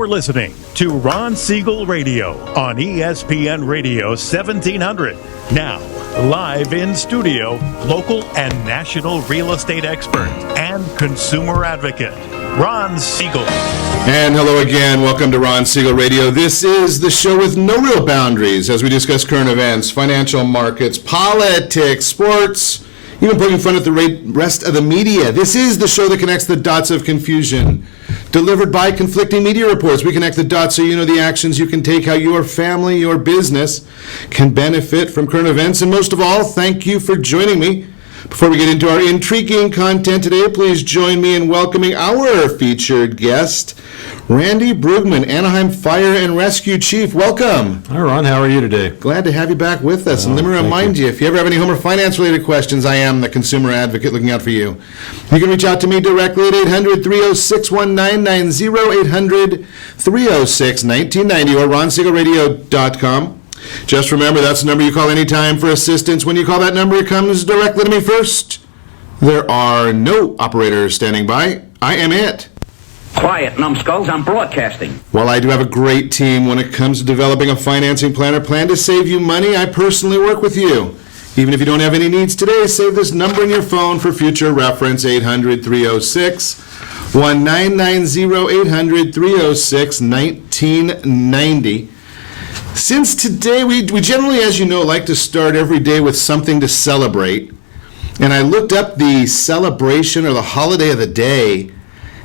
You're listening to Ron Siegel Radio on ESPN Radio 1700. Now, live in studio, local and national real estate expert and consumer advocate, Ron Siegel. And hello again. Welcome to Ron Siegel Radio. This is the show with no real boundaries as we discuss current events, financial markets, politics, sports, even poking fun at the rest of the media. This is the show that connects the dots of confusion. Delivered by conflicting media reports, we connect the dots so you know the actions you can take, how your family, your business can benefit from current events. And most of all, thank you for joining me. Before we get into our intriguing content today, please join me in welcoming our featured guest, Randy Bruegman, Anaheim Fire and Rescue Chief. Welcome. Hi, Ron. How are you today? Glad to have you back with us. And let me remind you, if you ever have any home or finance-related questions, I am the consumer advocate looking out for you. You can reach out to me directly at 800-306-1990, 800-306-1990, or ronsiegelradio.com. Just remember, that's the number you call anytime for assistance. When you call that number, it comes directly to me first. There are no operators standing by. I am it. Quiet, numbskulls, I'm broadcasting. While I do have a great team when it comes to developing a financing plan or plan to save you money, I personally work with you. Even if you don't have any needs today, save this number in your phone for future reference, 800-306-1990, 800-306-1990. Since today, we generally, as you know, like to start every day with something to celebrate. And I looked up the celebration or the holiday of the day,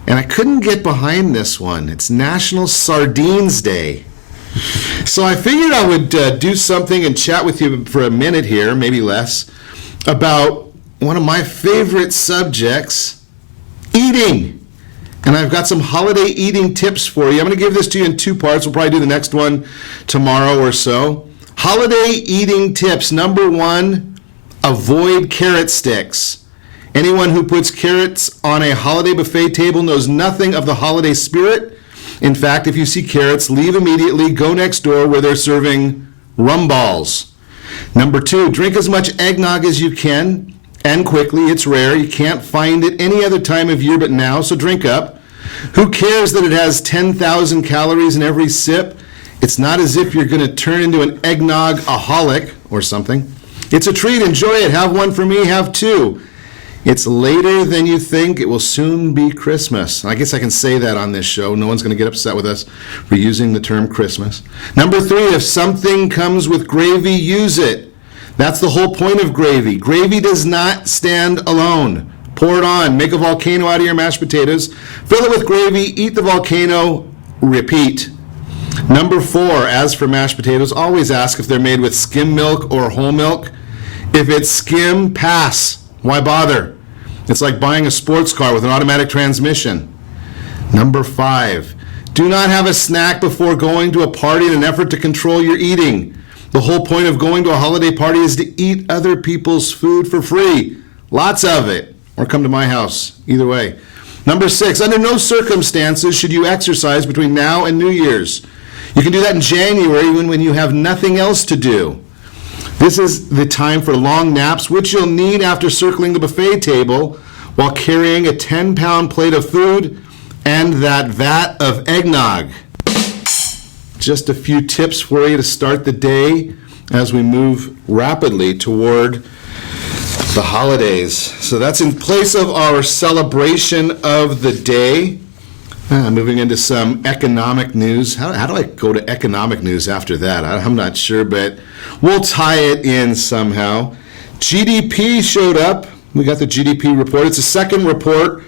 and I couldn't get behind this one. It's National Sardines Day. So I figured I would do something and chat with you for a minute here, maybe less, about one of my favorite subjects, eating. And I've got some holiday eating tips for you. I'm going to give this to you in two parts. We'll probably do the next one tomorrow or so. Holiday eating tips. Number one, avoid carrot sticks. Anyone who puts carrots on a holiday buffet table knows nothing of the holiday spirit. In fact, if you see carrots, leave immediately. Go next door where they're serving rum balls. Number two, drink as much eggnog as you can. And quickly. It's rare. You can't find it any other time of year but now, so drink up. Who cares that it has 10,000 calories in every sip? It's not as if you're going to turn into an eggnog-aholic or something. It's a treat. Enjoy it. Have one for me. Have two. It's later than you think. It will soon be Christmas. I guess I can say that on this show. No one's going to get upset with us for using the term Christmas. Number three, if something comes with gravy, use it. That's the whole point of gravy. Gravy does not stand alone. Pour it on. Make a volcano out of your mashed potatoes. Fill it with gravy. Eat the volcano. Repeat. Number four, as for mashed potatoes, always ask if they're made with skim milk or whole milk. If it's skim, pass. Why bother? It's like buying a sports car with an automatic transmission. Number five, do not have a snack before going to a party in an effort to control your eating. The whole point of going to a holiday party is to eat other people's food for free. Lots of it. Or come to my house. Either way. Number six, under no circumstances should you exercise between now and New Year's. You can do that in January when you have nothing else to do. This is the time for long naps, which you'll need after circling the buffet table while carrying a 10-pound plate of food and that vat of eggnog. Just a few tips for you to start the day as we move rapidly toward the holidays. So that's in place of our celebration of the day. Moving into some economic news. How do I go to economic news after that? I'm not sure, but we'll tie it in somehow. GDP showed up. We got the GDP report. It's a second report.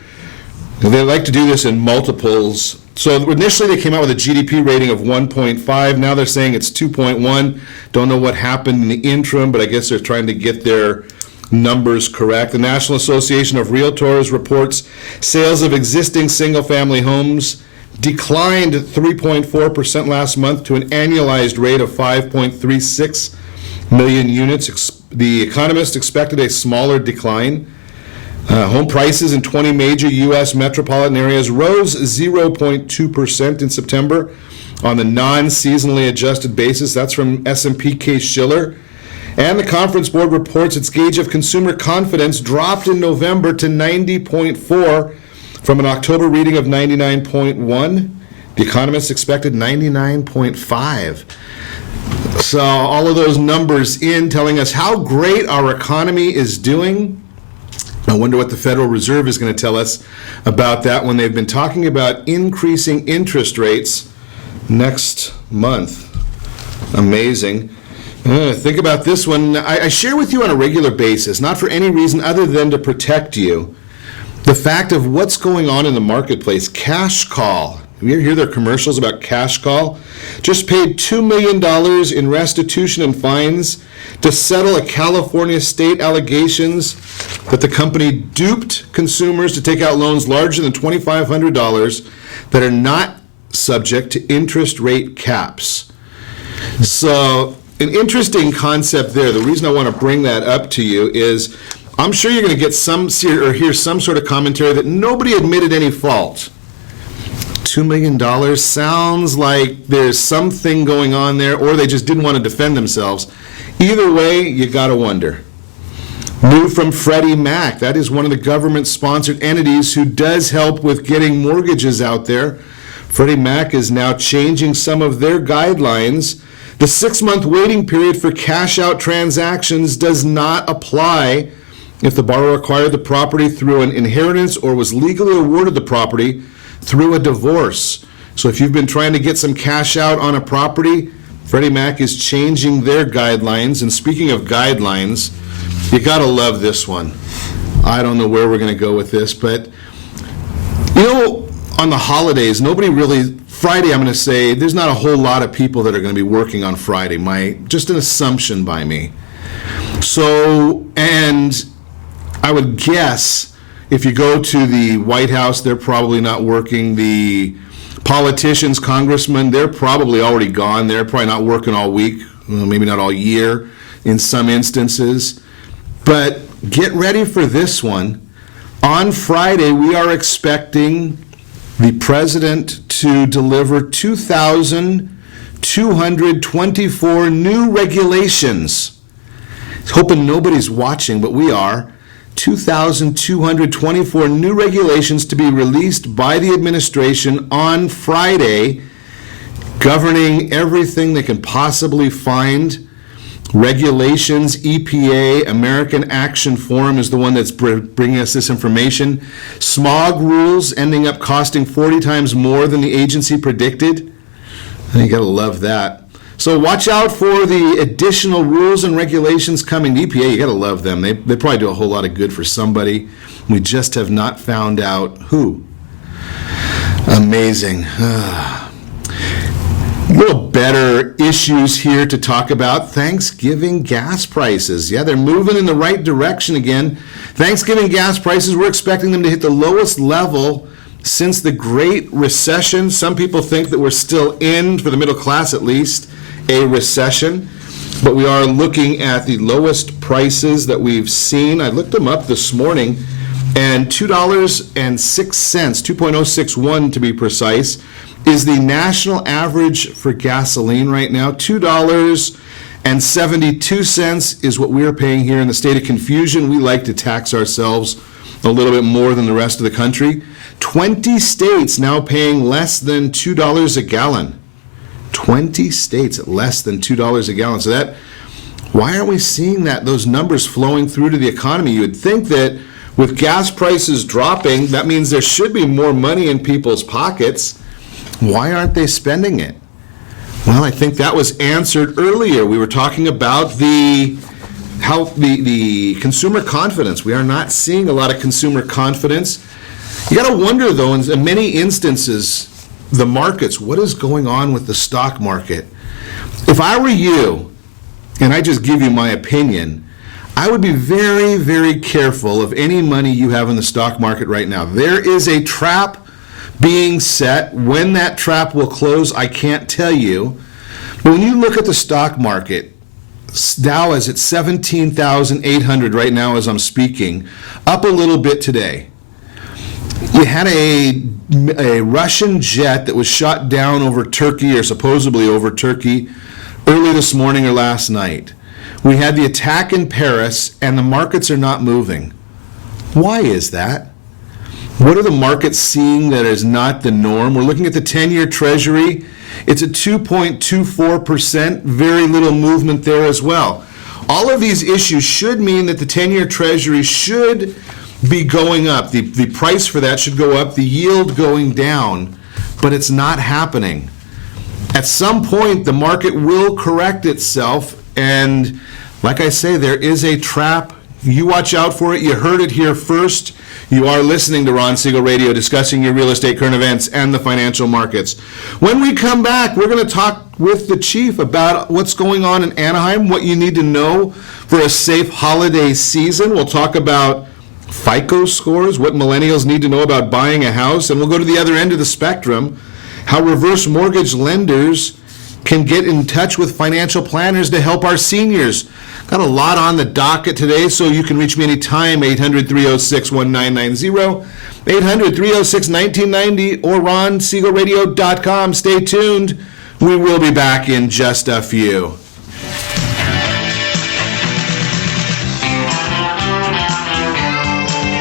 They like to do this in multiples. So initially they came out with a GDP rating of 1.5. Now they're saying it's 2.1. Don't know what happened in the interim, but I guess they're trying to get their numbers correct. The National Association of Realtors reports sales of existing single-family homes declined 3.4% last month to an annualized rate of 5.36 million units. The Economist expected a smaller decline. Home prices in 20 major U.S. metropolitan areas rose 0.2% in September on the non-seasonally adjusted basis. That's from S&P Case-Shiller. And the Conference Board reports its gauge of consumer confidence dropped in November to 90.4 from an October reading of 99.1. The economists expected 99.5. So all of those numbers in telling us how great our economy is doing. I wonder what the Federal Reserve is going to tell us about that when they've been talking about increasing interest rates next month. Amazing. Think about this one. I share with you on a regular basis, not for any reason other than to protect you, the fact of what's going on in the marketplace. Cash Call. You ever hear their commercials about Cash Call? Just paid $2 million in restitution and fines to settle a California state allegations that the company duped consumers to take out loans larger than $2,500 that are not subject to interest rate caps. So, an interesting concept there. The reason I want to bring that up to you is I'm sure you're going to get hear some sort of commentary that nobody admitted any fault. $2 million sounds like there's something going on there, or they just didn't want to defend themselves. Either way, you got to wonder. New from Freddie Mac. That is one of the government-sponsored entities who does help with getting mortgages out there. Freddie Mac is now changing some of their guidelines. The 6-month waiting period for cash-out transactions does not apply if the borrower acquired the property through an inheritance or was legally awarded the property through a divorce. So if you've been trying to get some cash out on a property, Freddie Mac is changing their guidelines. And speaking of guidelines, you gotta love this one. I don't know where we're gonna go with this, but on the holidays, Friday, I'm gonna say, there's not a whole lot of people that are gonna be working on Friday. Just an assumption by me. So, and I would guess if you go to the White House, they're probably not working. The politicians, congressmen, they're probably already gone. They're probably not working all week, maybe not all year in some instances. But get ready for this one. On Friday, we are expecting the president to deliver 2,224 new regulations. Hoping nobody's watching, but we are. 2,224 new regulations to be released by the administration on Friday, governing everything they can possibly find. Regulations, EPA, American Action Forum is the one that's bringing us this information. Smog rules ending up costing 40 times more than the agency predicted. You gotta love that. So watch out for the additional rules and regulations coming to EPA. You gotta love them. They probably do a whole lot of good for somebody. We just have not found out who. Amazing. A little better issues here to talk about. Thanksgiving gas prices. Yeah, they're moving in the right direction again. Thanksgiving gas prices, we're expecting them to hit the lowest level since the Great Recession. Some people think that we're still in, for the middle class at least, a recession, but we are looking at the lowest prices that we've seen. I looked them up this morning, and $2.06, 2.061 to be precise, is the national average for gasoline right now. $2.72 is what we're paying here in the state of confusion. We like to tax ourselves a little bit more than the rest of the country. 20 states now paying less than $2 a gallon. 20 states at less than $2 a gallon. So why aren't we seeing those numbers flowing through to the economy? You would think that with gas prices dropping, that means there should be more money in people's pockets. Why aren't they spending it? Well, I think that was answered earlier. We were talking about the consumer confidence. We are not seeing a lot of consumer confidence. You got to wonder, though, in many instances, the markets, what is going on with the stock market? If I were you, and I just give you my opinion, I would be very, very careful of any money you have in the stock market right now. There is a trap being set. When that trap will close, I can't tell you. But when you look at the stock market, Dow is at 17,800 right now as I'm speaking, up a little bit today. You had a Russian jet that was shot down over Turkey, or supposedly over Turkey, early this morning or last night. We had the attack in Paris, and the markets are not moving. Why is that? What are the markets seeing that is not the norm? We're looking at the 10-year Treasury. It's at 2.24%, very little movement there as well. All of these issues should mean that the 10-year Treasury should be going up. The price for that should go up, the yield going down, but it's not happening. At some point, the market will correct itself, and like I say, there is a trap. You watch out for it. You heard it here first. You are listening to Ron Siegel Radio, discussing your real estate current events and the financial markets. When we come back, we're going to talk with the chief about what's going on in Anaheim, what you need to know for a safe holiday season. We'll talk about FICO scores, what millennials need to know about buying a house, and we'll go to the other end of the spectrum, how reverse mortgage lenders can get in touch with financial planners to help our seniors. Got a lot on the docket today, so you can reach me anytime, 800-306-1990, 800-306-1990, or ronsiegelradio.com. Stay tuned. We will be back in just a few.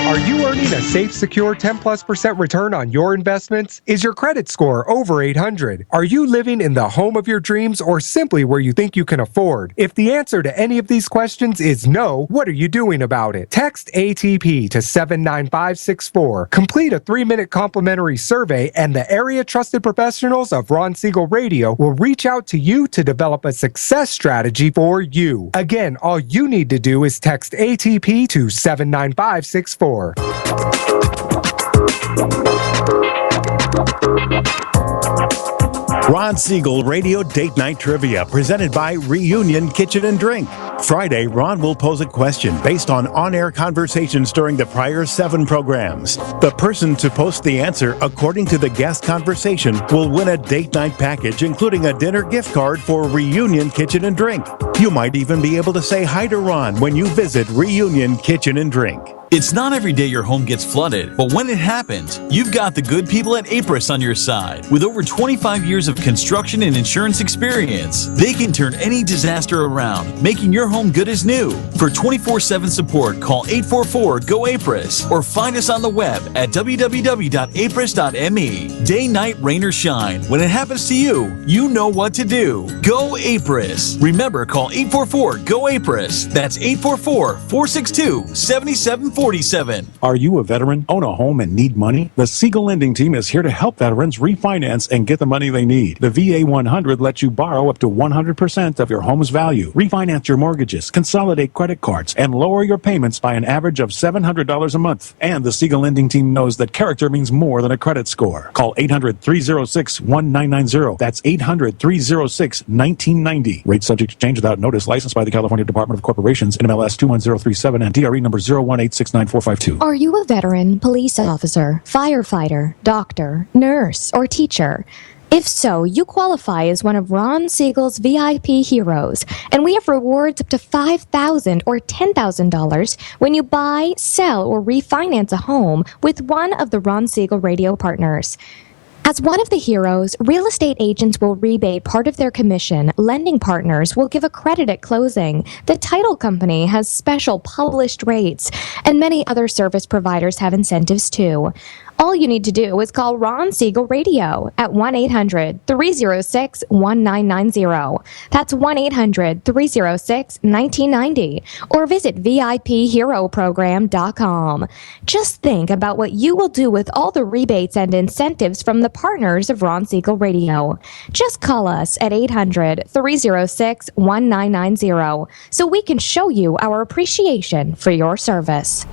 Are you earning a safe, secure 10+% return on your investments? Is your credit score over 800? Are you living in the home of your dreams or simply where you think you can afford? If the answer to any of these questions is no, what are you doing about it? Text ATP to 79564. Complete a 3-minute complimentary survey, and the area trusted professionals of Ron Siegel Radio will reach out to you to develop a success strategy for you. Again, all you need to do is text ATP to 79564. Ron Siegel Radio Date Night Trivia, presented by Reunion Kitchen and Drink. Friday, Ron will pose a question based on-air conversations during the prior 7 programs. The person to post the answer according to the guest conversation will win a date night package, including a dinner gift card for Reunion Kitchen and Drink. You might even be able to say hi to Ron when you visit Reunion Kitchen and Drink. It's not every day your home gets flooded, but when it happens, you've got the good people at APRIS on your side. With over 25 years of construction and insurance experience, they can turn any disaster around, making your home good as new. For 24/7 support, call 844-GO-APRIS or find us on the web at www.apris.me. Day, night, rain, or shine, when it happens to you, you know what to do. Go APRIS. Remember, call 844-GO-APRIS. That's 844-462-7747. Are you a veteran, own a home, and need money? The Siegel Lending Team is here to help veterans refinance and get the money they need. The VA 100 lets you borrow up to 100% of your home's value, refinance your mortgages, consolidate credit cards, and lower your payments by an average of $700 a month. And the Siegel Lending Team knows that character means more than a credit score. Call 800-306-1990. That's 800-306-1990. Rate subject to change without notice. Licensed by the California Department of Corporations, NMLS 21037, and DRE number 01869. 9452. Are you a veteran, police officer, firefighter, doctor, nurse, or teacher? If so, you qualify as one of Ron Siegel's VIP heroes, and we have rewards up to $5,000 or $10,000 when you buy, sell, or refinance a home with one of the Ron Siegel Radio partners. As one of the heroes, real estate agents will rebate part of their commission. Lending partners will give a credit at closing. The title company has special published rates, and many other service providers have incentives too. All you need to do is call Ron Siegel Radio at 1-800-306-1990. That's 1-800-306-1990. Or visit VIPHeroProgram.com. Just think about what you will do with all the rebates and incentives from the partners of Ron Siegel Radio. Just call us at 800-306-1990 so we can show you our appreciation for your service.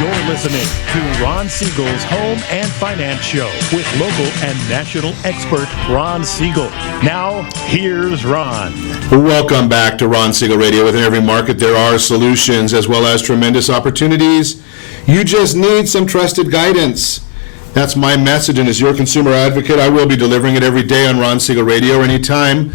You're listening to Ron Siegel's Home and Finance Show with local and national expert Ron Siegel. Now, here's Ron. Welcome back to Ron Siegel Radio. Within every market, there are solutions as well as tremendous opportunities. You just need some trusted guidance. That's my message, and as your consumer advocate, I will be delivering it every day on Ron Siegel Radio or anytime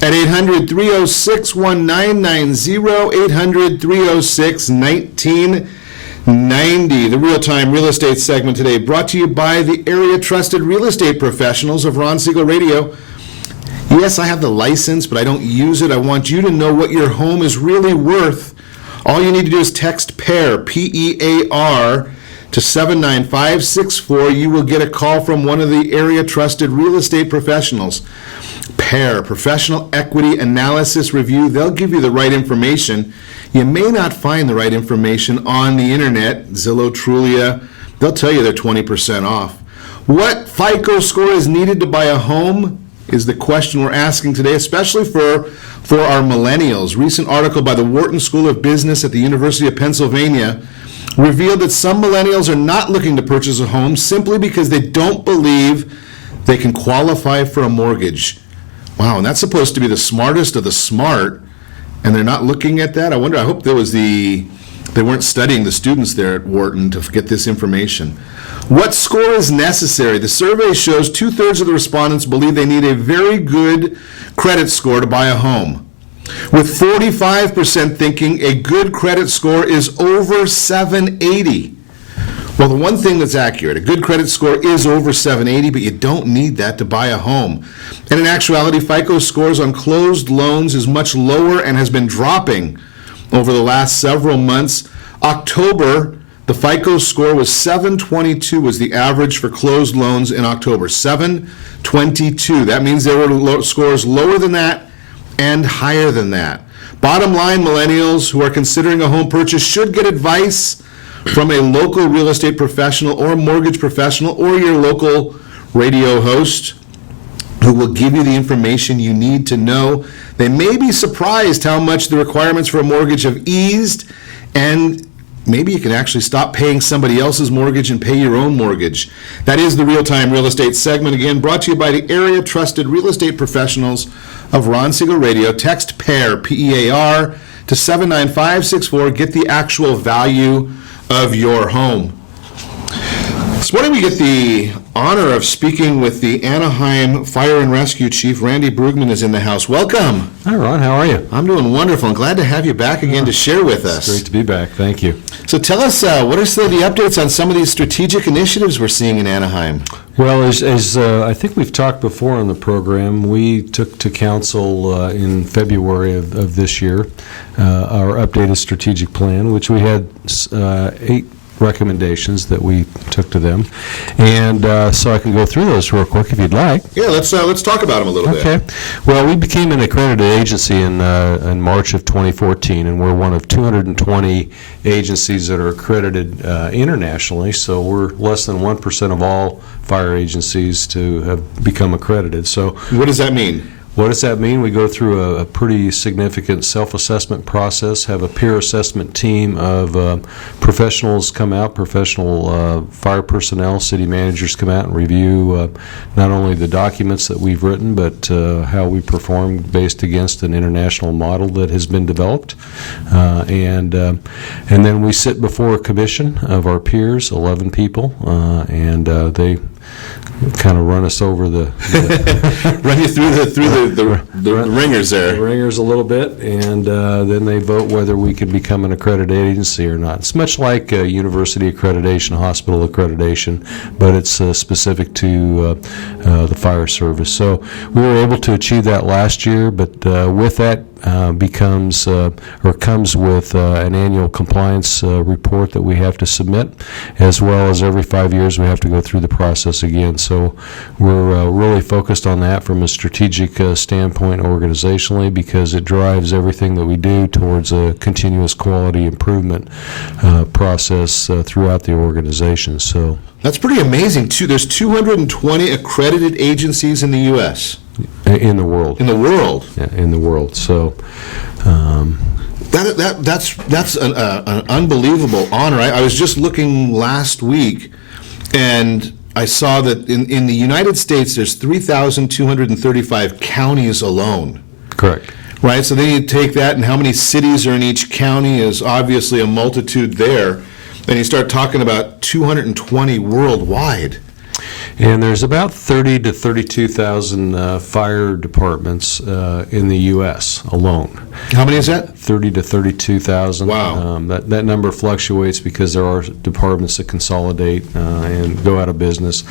at 800-306-1990, 800-306-1990. The real-time real estate segment today brought to you by the area trusted real estate professionals of Ron Siegel Radio. Yes, I have the license, but I don't use it. I want you to know what your home is really worth. All you need to do is text PEAR, P-E-A-R, to 79564. You will get a call from one of the area trusted real estate professionals. PEAR, Professional Equity Analysis Review. They'll give you the right information. You may not find the right information on the internet, Zillow, Trulia. They'll tell you they're 20% off. What FICO score is needed to buy a home is the question we're asking today, especially for our millennials. Recent article by the Wharton School of Business at the University of Pennsylvania revealed that some millennials are not looking to purchase a home simply because they don't believe they can qualify for a mortgage. Wow, and that's supposed to be the smartest of the smart, and they're not looking at that? I hope they weren't studying the students there at Wharton to get this information. What score is necessary? The survey shows 2/3 of the respondents believe they need a very good credit score to buy a home, with 45% thinking a good credit score is over 780. Well, the one thing that's accurate, a good credit score is over 780, but you don't need that to buy a home. And in actuality, FICO scores on closed loans is much lower and has been dropping over the last several months. October, the FICO score was 722 was the average for closed loans in October. 722. That means there were scores lower than that and higher than that. Bottom line, millennials who are considering a home purchase should get advice from a local real estate professional or mortgage professional or your local radio host who will give you the information you need to know. They may be surprised how much the requirements for a mortgage have eased, and maybe you can actually stop paying somebody else's mortgage and pay your own mortgage. That is the Real-Time Real Estate segment, again, brought to you by the area trusted real estate professionals of Ron Siegel Radio. Text PEAR, P-E-A-R, to 79564. Get the actual value of your home. This morning we get the honor of speaking with the Anaheim Fire and Rescue Chief. Randy Bruegman is in the house. Welcome. Hi, Ron. How are you? I'm doing wonderful. I'm glad to have you back again to share with us. It's great to be back. Thank you. So tell us, what are some of the updates on some of these strategic initiatives we're seeing in Anaheim? Well, as I think we've talked before on the program, we took to council in February of this year our updated strategic plan, which we had 8 recommendations that we took to them, and so I can go through those real quick if you'd like. Yeah, let's talk about them a little bit. Okay. Well, we became an accredited agency in March of 2014, and we're one of 220 agencies that are accredited internationally. So we're less than 1% of all fire agencies to have become accredited. So what does that mean? What does that mean? We go through a pretty significant self-assessment process, have a peer assessment team of professionals come out, professional fire personnel, city managers come out and review not only the documents that we've written, but how we perform based against an international model that has been developed. And then we sit before a commission of our peers, 11 people, and they kind of run us over the run you through the ringers there. The ringers a little bit, and then they vote whether we can become an accredited agency or not. It's much like university accreditation, hospital accreditation, but it's specific to the fire service. So we were able to achieve that last year, but with that comes with an annual compliance report that we have to submit, as well as every 5 years we have to go through the process again. So we're really focused on that from a strategic standpoint organizationally, because it drives everything that we do towards a continuous quality improvement process throughout the organization. So that's pretty amazing too. There's 220 accredited agencies in the U.S. In the world. In the world. Yeah, in the world. So that's an unbelievable honor. I was just looking last week, and I saw that in the United States there's 3,235 counties alone. Correct. Right. So then you take that, and how many cities are in each county is obviously a multitude there. Then you start talking about 220 worldwide. And there's about 30 to 32,000 fire departments in the U.S. alone. How many is that? 30 to 32,000. Wow. That number fluctuates because there are departments that consolidate and go out of business.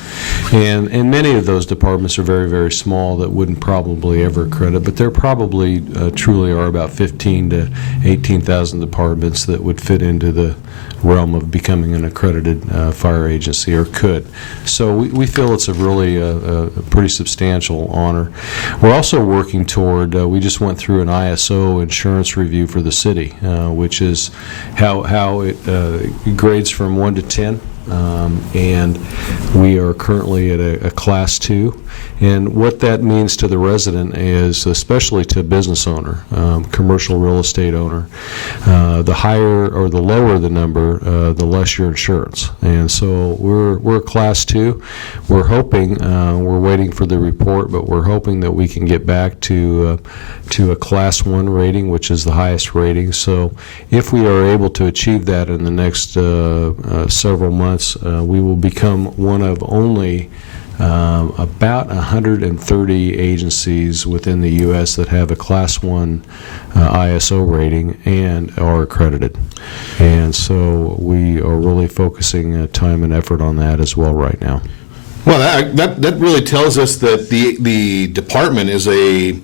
And many of those departments are very, very small that wouldn't probably ever accredit, but there probably truly are about 15 to 18,000 departments that would fit into the realm of becoming an accredited fire agency, or could. So we feel it's a really a pretty substantial honor. We're also working toward, we just went through an ISO insurance review for the city, which is how it grades from 1 to 10. And we are currently at a Class 2. And what that means to the resident is, especially to a business owner, commercial real estate owner, the higher or the lower the number, the less your insurance. And so we're Class 2. We're hoping, we're waiting for the report, but we're hoping that we can get back to a Class 1 rating, which is the highest rating. So if we are able to achieve that in the next several months, we will become one of only about 130 agencies within the U.S. that have a Class 1 ISO rating and are accredited. And so we are really focusing time and effort on that as well right now. Well, that really tells us that the department is a...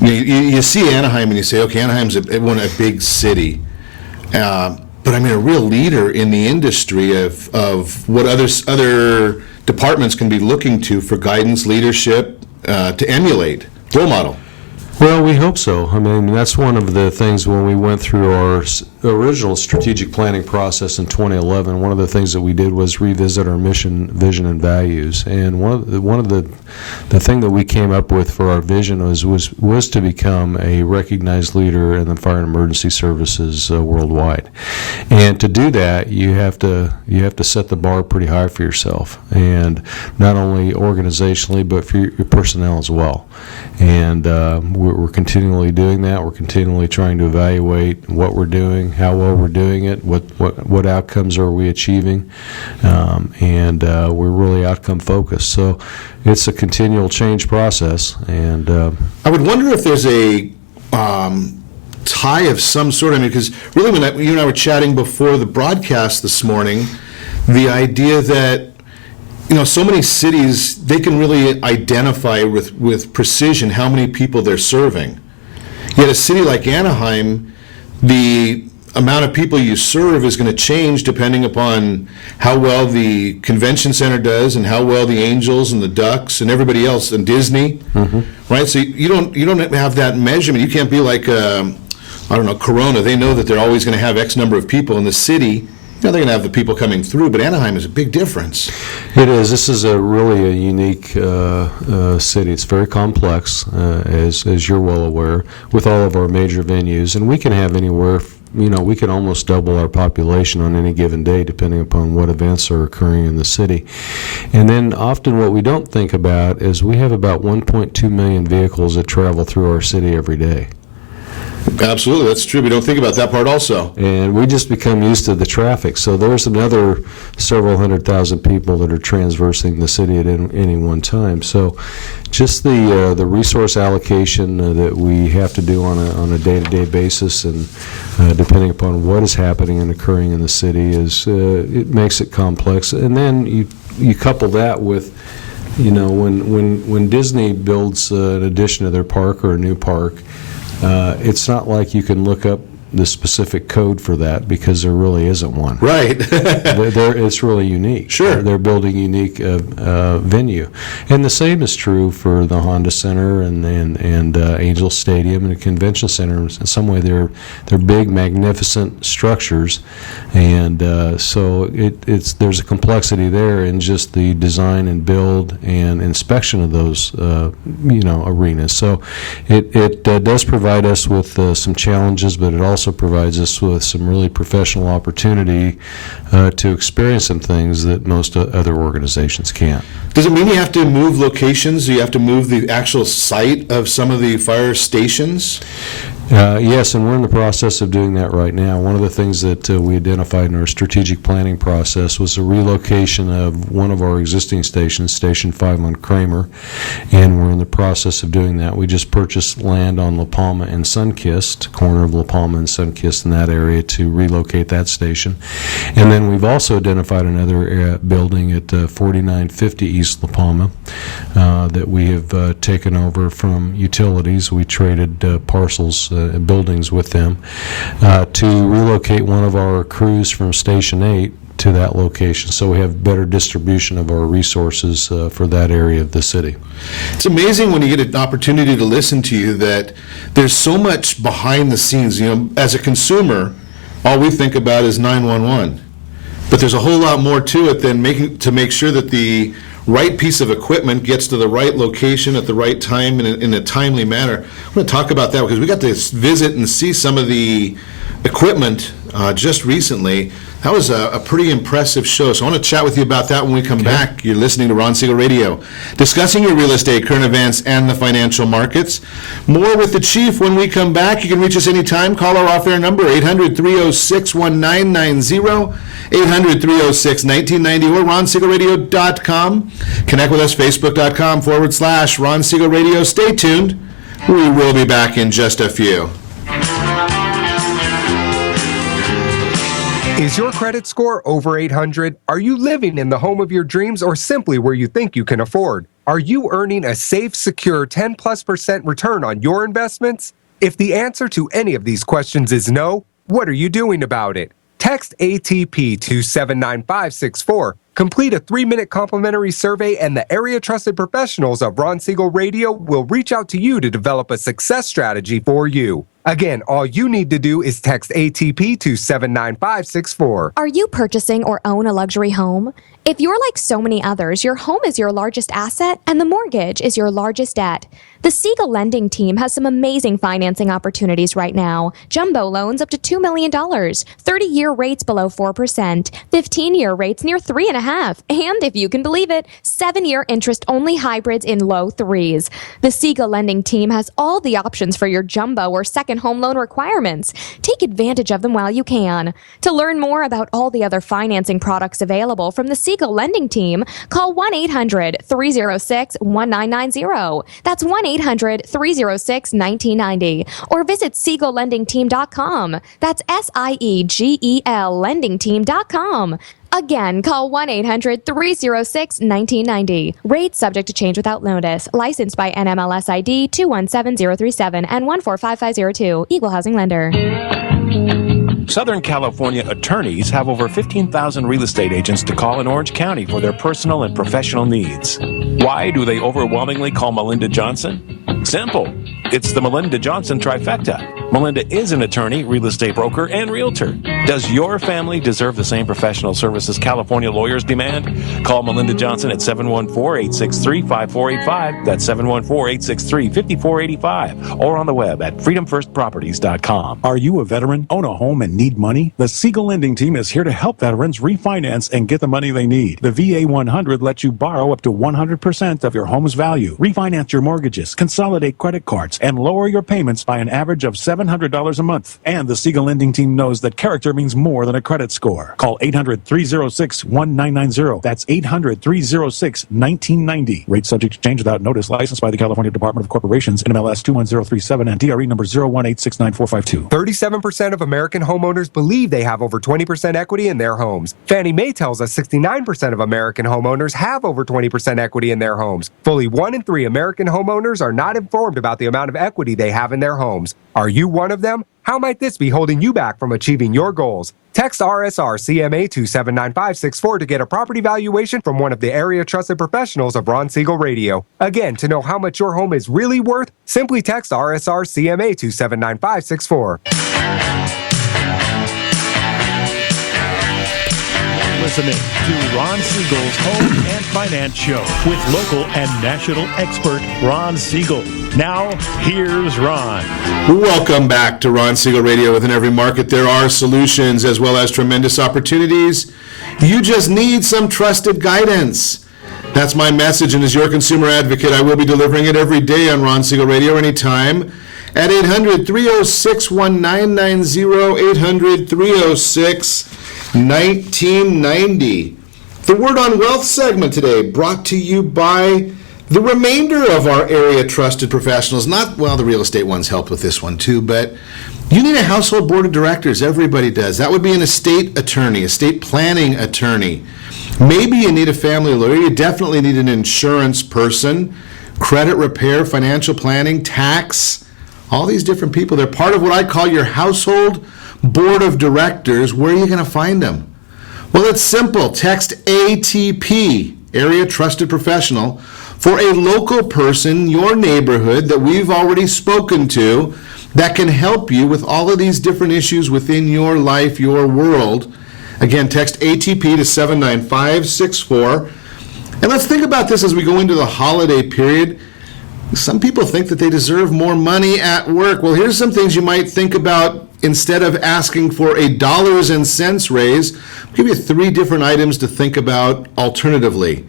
You see Anaheim and you say, okay, Anaheim's a big city. But I mean, a real leader in the industry of what other departments can be looking to for guidance, leadership, to emulate, role model. Well, we hope so. I mean, that's one of the things when we went through our original strategic planning process in 2011. One of the things that we did was revisit our mission, vision, and values. And one of the thing that we came up with for our vision was to become a recognized leader in the fire and emergency services worldwide. And to do that, you have to set the bar pretty high for yourself, and not only organizationally but for your personnel as well. And we're continually doing that. We're continually trying to evaluate what we're doing, how well we're doing it, what outcomes are we achieving, and we're really outcome focused. So it's a continual change process. And I would wonder if there's a tie of some sort. I mean, because really, when you and I were chatting before the broadcast this morning, the idea that so many cities, they can really identify with precision how many people they're serving. Yet a city like Anaheim, the amount of people you serve is going to change depending upon how well the convention center does and how well the Angels and the Ducks and everybody else and Disney, right? So you don't have that measurement. You can't be like Corona. They know that they're always going to have X number of people in the city. They're going to have the people coming through, but Anaheim is a big difference. It is. This is really a unique city. It's very complex, as you're well aware, with all of our major venues. And we can have anywhere, we can almost double our population on any given day, depending upon what events are occurring in the city. And then often what we don't think about is we have about 1.2 million vehicles that travel through our city every day. Absolutely, that's true. We don't think about that part also. And we just become used to the traffic. So there's another several 100,000 people that are transversing the city at any one time. So just the resource allocation that we have to do on a day-to-day basis, and depending upon what is happening and occurring in the city, it makes it complex. And then you couple that with, when Disney builds an addition to their park or a new park, it's not like you can look up the specific code for that, because there really isn't one. Right. It's really unique. Sure. They're building unique venue. And the same is true for the Honda Center and Angel Stadium and the Convention Center. In some way, they're big, magnificent structures. And so there's a complexity there in just the design and build and inspection of those arenas. So it does provide us with some challenges, but it also provides us with some really professional opportunity to experience some things that most other organizations can't. Does it mean you have to move locations? Do you have to move the actual site of some of the fire stations? Yes, and we're in the process of doing that right now. One of the things that we identified in our strategic planning process was the relocation of one of our existing stations, Station 5 on Kramer, and we're in the process of doing that. We just purchased land on La Palma and Sunkist, corner of La Palma and Sunkist in that area, to relocate that station. And then we've also identified another building at 4950 East La Palma that we have taken over from utilities. We traded parcels, buildings with them, to relocate one of our crews from Station 8 to that location, so we have better distribution of our resources for that area of the city. It's amazing when you get an opportunity to listen to you that there's so much behind the scenes. You know, as a consumer, all we think about is 911, but there's a whole lot more to it than make sure that the right piece of equipment gets to the right location at the right time in a timely manner. I'm going to talk about that because we got to visit and see some of the equipment just recently. That was a pretty impressive show. So I want to chat with you about that when we come back. You're listening to Ron Siegel Radio, discussing your real estate, current events, and the financial markets. More with the Chief when we come back. You can reach us anytime. Call our off-air number, 800-306-1990, 800-306-1990, or ronsiegelradio.com. Connect with us, facebook.com/Ron Siegel Radio. Stay tuned. We will be back in just a few. Is your credit score over 800? Are you living in the home of your dreams or simply where you think you can afford? Are you earning a safe, secure 10+% return on your investments? If the answer to any of these questions is no, what are you doing about it? Text ATP to 79564. Complete a 3-minute complimentary survey, and the area trusted professionals of Ron Siegel Radio will reach out to you to develop a success strategy for you. Again, all you need to do is text ATP to 79564. Are you purchasing or own a luxury home? If you're like so many others, your home is your largest asset and the mortgage is your largest debt. The Siegel lending team has some amazing financing opportunities right now. Jumbo loans up to $2 million, 30-year rates below 4%, 15-year rates near 3.5%, and if you can believe it, 7-year interest-only hybrids in low 3s. The Siegel lending team has all the options for your jumbo or second home loan requirements. Take advantage of them while you can. To learn more about all the other financing products available from the Siegel lending team, call 1-800-306-1990. That's 1-800-306-1990. Or visit SiegelLendingTeam.com. That's SIEGEL LendingTeam.com. Again, call 1-800-306-1990. Rates subject to change without notice. Licensed by NMLS ID 217037 and 145502. Equal housing lender. Southern California attorneys have over 15,000 real estate agents to call in Orange County for their personal and professional needs. Why do they overwhelmingly call Melinda Johnson? Simple. It's the Melinda Johnson trifecta. Melinda is an attorney, real estate broker, and realtor. Does your family deserve the same professional services California lawyers demand? Call Melinda Johnson at 714-863-5485. That's 714-863-5485. Or on the web at freedomfirstproperties.com. Are you a veteran, own a home, and need money? The Siegel lending team is here to help veterans refinance and get the money they need. The VA 100 lets you borrow up to 100% of your home's value, refinance your mortgages, consolidate credit cards, and lower your payments by an average of $700 a month. And the Siegel lending team knows that character means more than a credit score. Call 800-306-1990. That's 800-306-1990. Rate subject to change without notice. Licensed by the California Department of Corporations, NMLS 21037 and DRE number 018694452. 37% of American homeowners believe they have over 20% equity in their homes. Fannie Mae tells us 69% of American homeowners have over 20% equity in their homes. Fully 1 in 3 American homeowners are not informed about the amount of equity they have in their homes. Are you one of them? How might this be holding you back from achieving your goals? Text RSR CMA to 79564 to get a property valuation from one of the area trusted professionals of Ron Siegel Radio. Again, to know how much your home is really worth, simply text RSR CMA to 79564. Listening to Ron Siegel's Home and Finance Show with local and national expert Ron Siegel. Now, here's Ron. Welcome back to Ron Siegel Radio. Within every market, there are solutions as well as tremendous opportunities. You just need some trusted guidance. That's my message, and as your consumer advocate, I will be delivering it every day on Ron Siegel Radio anytime. at 800-306-1990, 800-306-1990. The Word on Wealth segment today brought to you by the remainder of our area trusted professionals. Not, well, the real estate ones help with this one too, but you need a household board of directors. Everybody does. That would be an estate attorney, estate planning attorney. Maybe you need a family lawyer. You definitely need an insurance person, credit repair, financial planning, tax, all these different people. They're part of what I call your household board of directors. Where are you going to find them? Well, it's simple. Text ATP, Area Trusted Professional, for a local person in your neighborhood that we've already spoken to that can help you with all of these different issues within your life, your world. Again, text ATP to 79564. And let's think about this as we go into the holiday period. Some people think that they deserve more money at work. Well, here's some things you might think about instead of asking for a dollars and cents raise. I'll give you 3 different items to think about alternatively.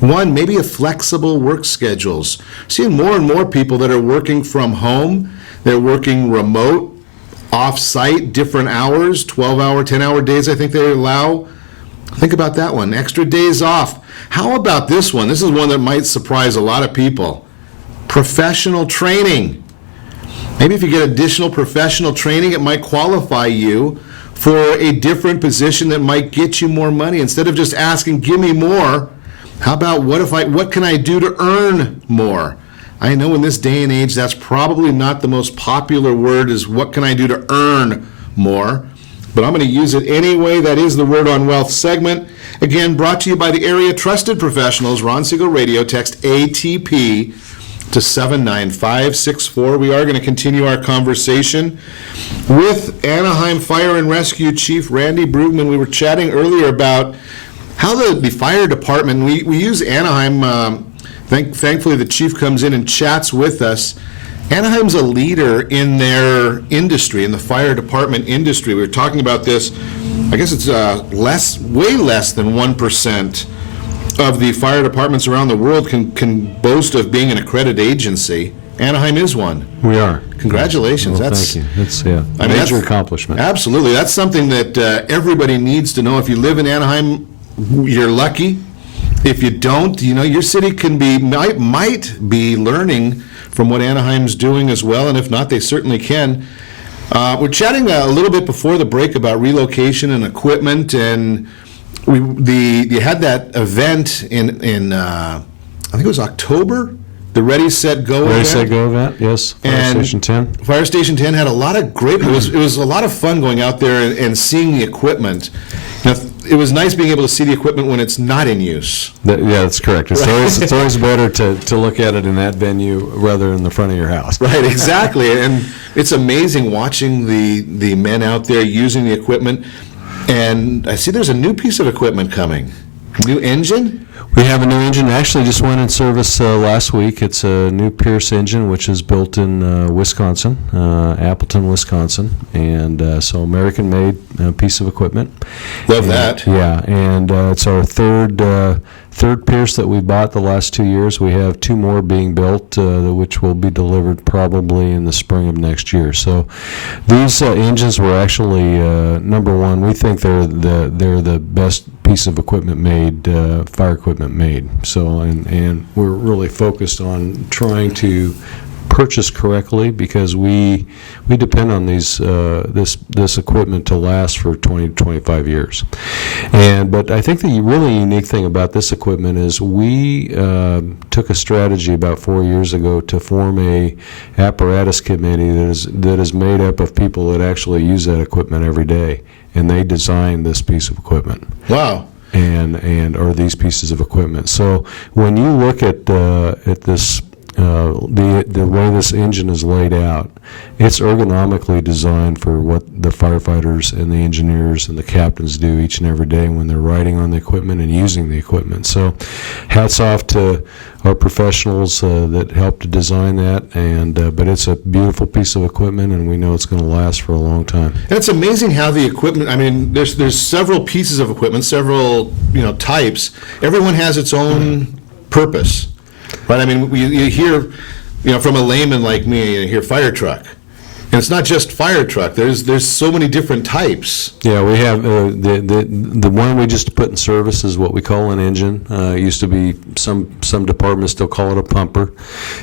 1, maybe a flexible work schedules. Seeing more and more people that are working from home. They're working remote, off-site, different hours, 12-hour, 10-hour days I think they allow. Think about that one. Extra days off. How about this one? This is one that might surprise a lot of people. Professional training. Maybe if you get additional professional training, it might qualify you for a different position that might get you more money. Instead of just asking, give me more, how about what can I do to earn more? I know in this day and age, that's probably not the most popular word, is what can I do to earn more? But I'm going to use it anyway. That is the Word on Wealth segment. Again, brought to you by the Area Trusted Professionals, Ron Siegel Radio. Text ATP to 79564. We are going to continue our conversation with Anaheim Fire and Rescue Chief Randy Bruegman. We were chatting earlier about how the fire department, we use Anaheim, thankfully the chief comes in and chats with us. Anaheim's a leader in their industry, in the fire department industry. We were talking about this, I guess it's way less than 1% of the fire departments around the world can boast of being an accredited agency. Anaheim is one. We are. Congratulations. Well, thank you. It's major accomplishment. Absolutely. That's something that everybody needs to know. If you live in Anaheim, you're lucky. If you don't, your city might be learning from what Anaheim's doing as well, and if not, they certainly can. We're chatting a little bit before the break about relocation and equipment, and you had that event in I think it was October, the Ready, Set, Go event. Ready, Set, Go event, yes. Fire Station 10. Fire Station 10 had a lot of great, it was a lot of fun going out there and seeing the equipment. Now, it was nice being able to see the equipment when it's not in use. Yeah, that's correct. It's always better to look at it in that venue rather than the front of your house. Right, exactly. And it's amazing watching the men out there using the equipment. And I see there's a new piece of equipment coming. New engine? We have a new engine. Actually, just went in service last week. It's a new Pierce engine, which is built in Wisconsin, Appleton, Wisconsin, and so American-made piece of equipment. Love that. Yeah, and it's our third Pierce that we bought the last 2 years. We have 2 more being built, which will be delivered probably in the spring of next year. So these engines were actually number one. We think they're the best piece of equipment made, fire equipment made. So and we're really focused on trying to purchase correctly because we depend on this equipment to last for 20 to 25 years. But I think the really unique thing about this equipment is we took a strategy about 4 years ago to form a apparatus committee that is made up of people that actually use that equipment every day, and they designed this piece of equipment. Wow. Or these pieces of equipment. So when you look at this, the way this engine is laid out, it's ergonomically designed for what the firefighters and the engineers and the captains do each and every day when they're riding on the equipment and using the equipment. So hats off to our professionals that helped to design that, but it's a beautiful piece of equipment, and we know it's going to last for a long time. And it's amazing how the equipment, I mean, there's several pieces of equipment, several types. Everyone has its own purpose. Right, I mean, you hear from a layman like me, you hear fire truck. And it's not just fire truck. There's so many different types. Yeah, we have the one we just put in service is what we call an engine. It used to be some departments still call it a pumper.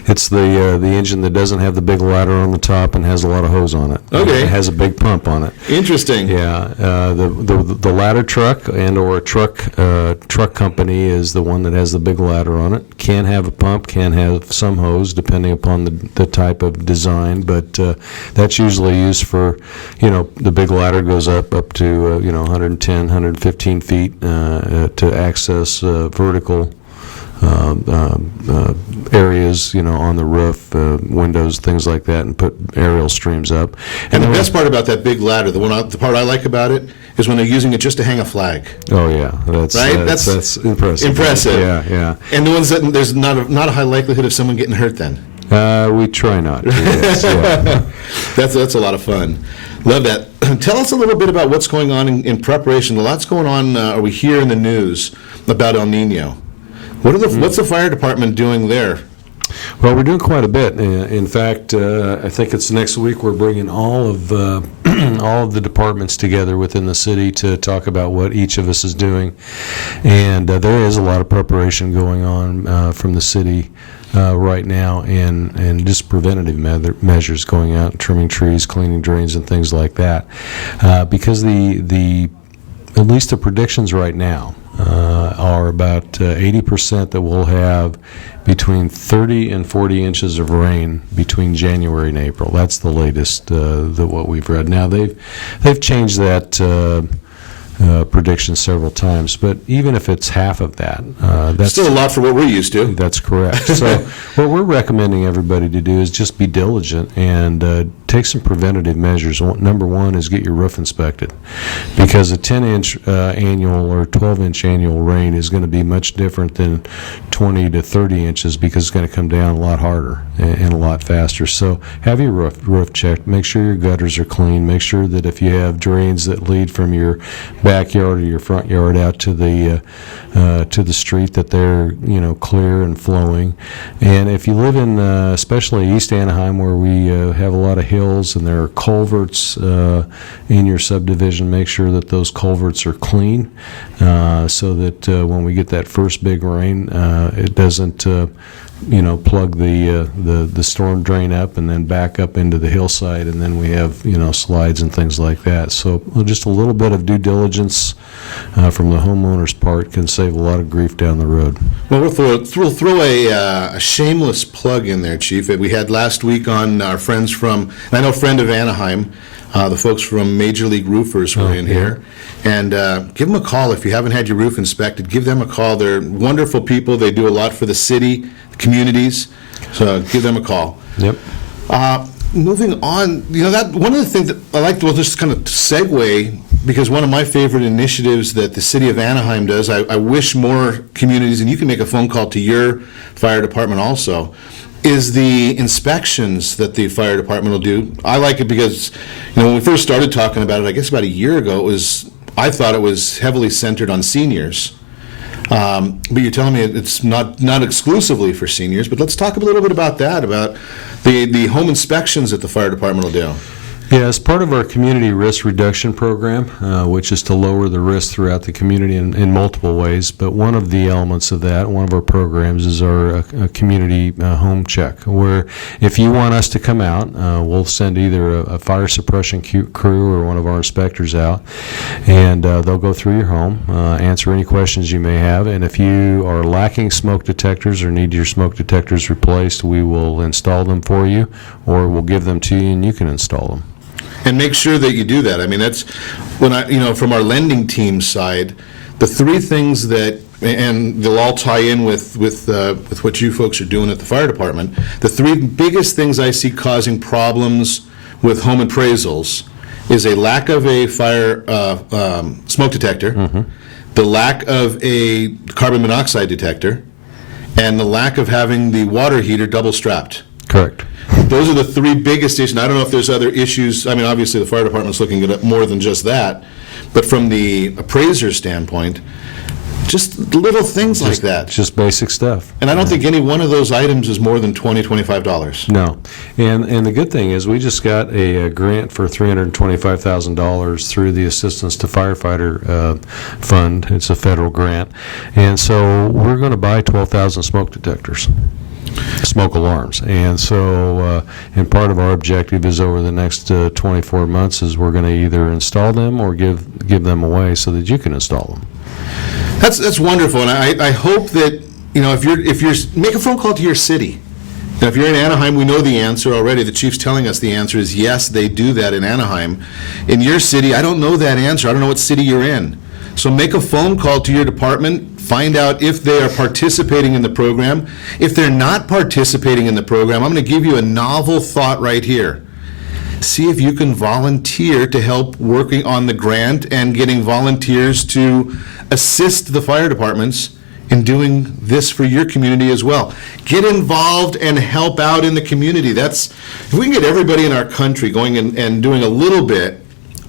It's the engine that doesn't have the big ladder on the top and has a lot of hose on it. Okay. It has a big pump on it. Interesting. Yeah, the ladder truck or a truck company is the one that has the big ladder on it. Can have a pump, can have some hose depending upon the type of design, but that's usually used for, the big ladder goes up to 110, 115 feet to access vertical areas, on the roof, windows, things like that, and put aerial streams up. And the best part about that big ladder, the part I like about it, is when they're using it just to hang a flag. Oh yeah, that's impressive. Impressive. Yeah. And the ones that there's not a high likelihood of someone getting hurt then. We try not to. Yes, yeah. That's a lot of fun. Love that. Tell us a little bit about what's going on in preparation. A lot's going on. We hear in the news about El Nino. What's the fire department doing there? Well, we're doing quite a bit. In fact, I think it's next week we're bringing all of the departments together within the city to talk about what each of us is doing. And there is a lot of preparation going on from the city right now, and just preventative measures, going out and trimming trees, cleaning drains, and things like that. Because at least the predictions right now are about 80% that we'll have between 30 and 40 inches of rain between January and April. That's the latest what we've read. Now they've changed that prediction several times, but even if it's half of that, that's still a lot for what we're used to. That's correct. So what we're recommending everybody to do is just be diligent and take some preventative measures. Number one is get your roof inspected, because a 10-inch annual or 12-inch annual rain is going to be much different than 20 to 30 inches, because it's going to come down a lot harder and a lot faster. So have your roof checked. Make sure your gutters are clean. Make sure that if you have drains that lead from your backyard or your front yard out to the street, that they're clear and flowing. And if you live in especially East Anaheim, where we have a lot of hills and there are culverts in your subdivision, make sure that those culverts are clean, so that when we get that first big rain, it doesn't plug the storm drain up and then back up into the hillside, and then we have slides and things like that. So just a little bit of due diligence from the homeowner's part can save a lot of grief down the road. Well, we'll throw a shameless plug in there, Chief. We had last week on our friends from, I know, friend of Anaheim, the folks from Major League Roofers were in here. And give them a call if you haven't had your roof inspected. Give them a call. They're wonderful people. They do a lot for the city, the communities. So give them a call. Yep. Moving on, that one of the things that I like to just kind of segue, because one of my favorite initiatives that the city of Anaheim does, I wish more communities, and you can make a phone call to your fire department also, is the inspections that the fire department will do. I like it because, when we first started talking about it, I guess about a year ago, I thought it was heavily centered on seniors. But you're telling me it's not exclusively for seniors. But let's talk a little bit about that, about the home inspections that the fire department will do. Yeah, as part of our community risk reduction program, which is to lower the risk throughout the community in multiple ways, but one of the elements of that, one of our programs, is our community home check, where if you want us to come out, we'll send either a fire suppression crew or one of our inspectors out, and they'll go through your home, answer any questions you may have, and if you are lacking smoke detectors or need your smoke detectors replaced, we will install them for you, or we'll give them to you and you can install them. And make sure that you do that. I mean, that's when from our lending team side, the three things that, and they'll all tie in with what you folks are doing at the fire department. The three biggest things I see causing problems with home appraisals is a lack of a fire smoke detector, the lack of a carbon monoxide detector, and the lack of having the water heater double strapped. Correct. Those are the three biggest issues. I don't know if there's other issues. I mean, obviously the fire department's looking at more than just that, but from the appraiser's standpoint, Just little things like that. Just basic stuff. And I don't think any one of those items is more than $20, $25. No. And the good thing is we just got a grant for $325,000 through the Assistance to Firefighter Fund. It's a federal grant. And so we're going to buy 12,000 smoke detectors. Smoke alarms. And so, and part of our objective is over the next 24 months is we're going to either install them or give them away so that you can install them. That's wonderful, and I hope that, if you're make a phone call to your city. Now, if you're in Anaheim, we know the answer already. The chief's telling us the answer is yes, they do that in Anaheim. In your city, I don't know that answer. I don't know what city you're in. So make a phone call to your department, find out if they are participating in the program. If they're not participating in the program, I'm going to give you a novel thought right here. See if you can volunteer to help working on the grant and getting volunteers to assist the fire departments in doing this for your community as well. Get involved and help out in the community. If we can get everybody in our country going and doing a little bit,